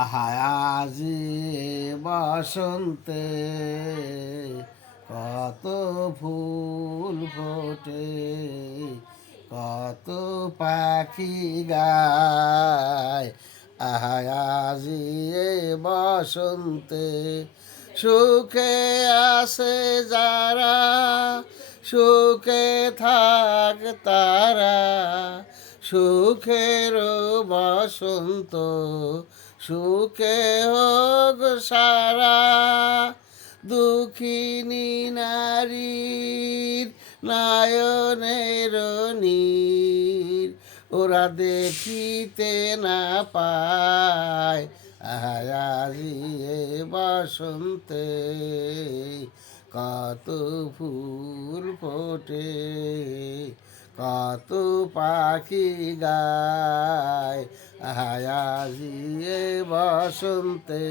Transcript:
আহা আজি বসন্তে কত ফুল ফোটে, কত পাখি গায়। আহা আজি বসন্তে সুখে আছে যারা, সুখে থাক তারা, সুখের বসন্ত সুখে হোক সারা। দুঃখিনী নারীর নয়নের নীর ওরা দেখিতে না পায়। আজি বসন্তে কত ফুল ফোটে, কত পাখি গায়। আজি বসন্তে